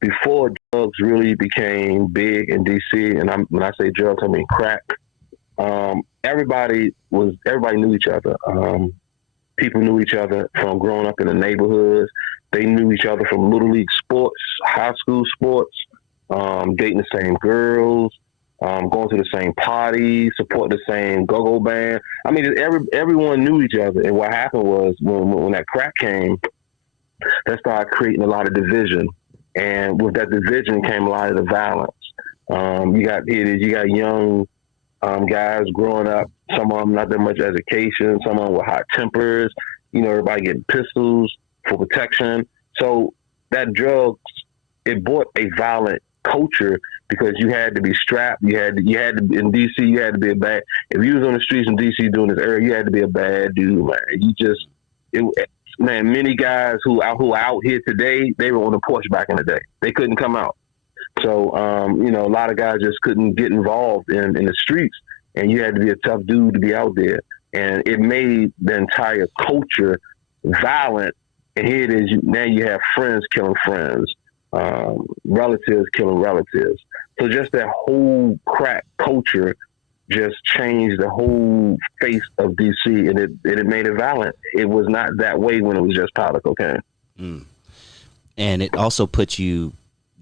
before drugs really became big in DC, and when I say drugs, I mean crack. Everybody knew each other. People knew each other from growing up in the neighborhoods. They knew each other from little league sports, high school sports, dating the same girls, going to the same parties, support the same go-go band. I mean, everyone knew each other. And what happened was when that crack came, that started creating a lot of division. And with that division came a lot of the violence. You got young guys growing up, some of them not that much education, some of them with hot tempers, everybody getting pistols for protection. So that drugs, it brought a violent culture because you had to be strapped. You had to in DC, you had to be if you was on the streets in DC during this era, you had to be a bad dude, man. Many guys who are out here today, they were on the porch back in the day. They couldn't come out. So, a lot of guys just couldn't get involved in the streets, and you had to be a tough dude to be out there. And it made the entire culture violent. And here it is. Now you have friends killing friends, relatives killing relatives. So just that whole crack culture just changed the whole face of DC, and it made it violent. It was not that way when it was just powder cocaine. Mm. And it also put you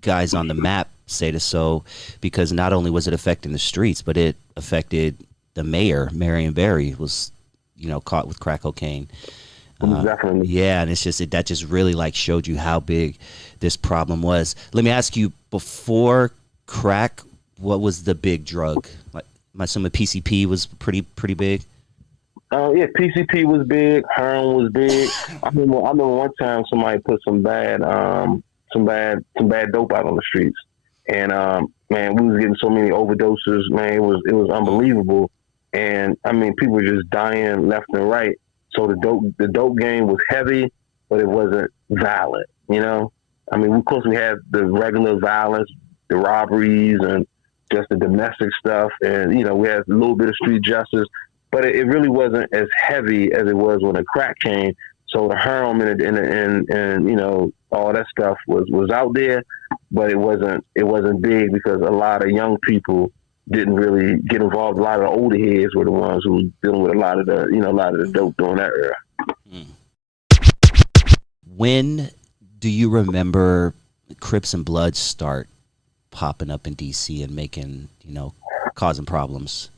guys on the map, say to so, because not only was it affecting the streets, but it affected the mayor. Marion Barry was, caught with crack cocaine. Definitely. Yeah, and it's just that just really showed you how big this problem was. Let me ask you, before crack, what was the big drug? My assuming PCP was pretty big. Yeah, PCP was big. Heroin was big. I remember one time somebody put some bad dope out on the streets, and man, we was getting so many overdoses. Man, it was unbelievable, and I mean, people were just dying left and right. So the dope game was heavy, but it wasn't violent. I mean, of course, we had the regular violence, the robberies, and just the domestic stuff, and we had a little bit of street justice, but it really wasn't as heavy as it was when the crack came. So the heroin and all that stuff was out there, but it wasn't big because a lot of young people didn't really get involved. A lot of the older heads were the ones who were dealing with a lot of the dope during that era. When do you remember Crips and Bloods start popping up in DC and making causing problems?